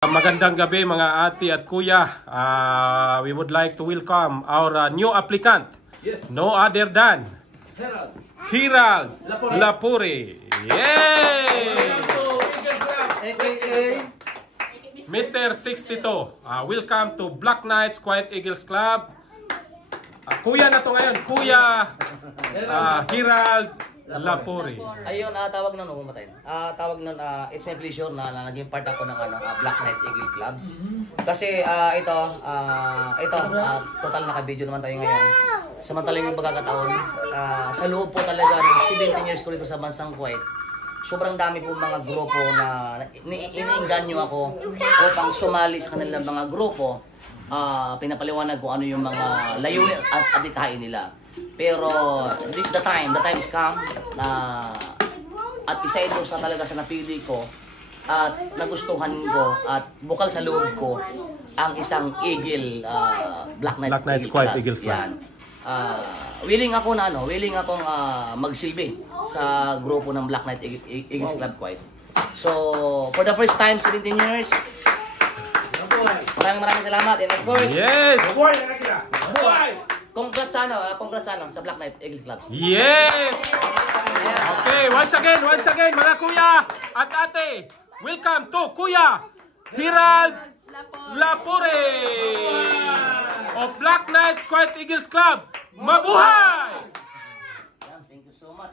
Magandang gabi mga ate at kuya. We would like to welcome our new applicant. Yes. No other than Hirald Lapure. Yay! Mr. 62. Welcome to Black Knights Quiet Eagles Club. Kuya na to ngayon. Kuya Hirald Lapure. Ayun, tawag nun, umatay. Tawag nun, it's my pleasure na naging part ako ng Black Knight Eagle Clubs. Kasi total naka-video naman tayo ngayon. Samantalang yung pagkakataon, sa loob po talaga ng 17 years ko dito sa bansang Kuwait, sobrang dami po mga grupo na iniinganyo ako upang sumali sa kanilang mga grupo. Pinapaliwanag kung ano yung mga layunin at adikain nila. Pero this is the time is come at isa ito sa talaga sa napili ko at nagustuhan ko at bukal sa loob ko ang isang Eagle Black Knights Quiet Eagles Club. Willing akong magsilbi sa grupo ng Black Knight Eagles Club Quiet. So for the first time 17 years, maraming salamat and of course, yes! Congrats sa Black Knight Eagles Club. Yes! Okay, once again mga kuya at ate, welcome to Kuya Hirald Lapure of Black Knights Quiet Eagles Club. Mabuhay! Thank you so much.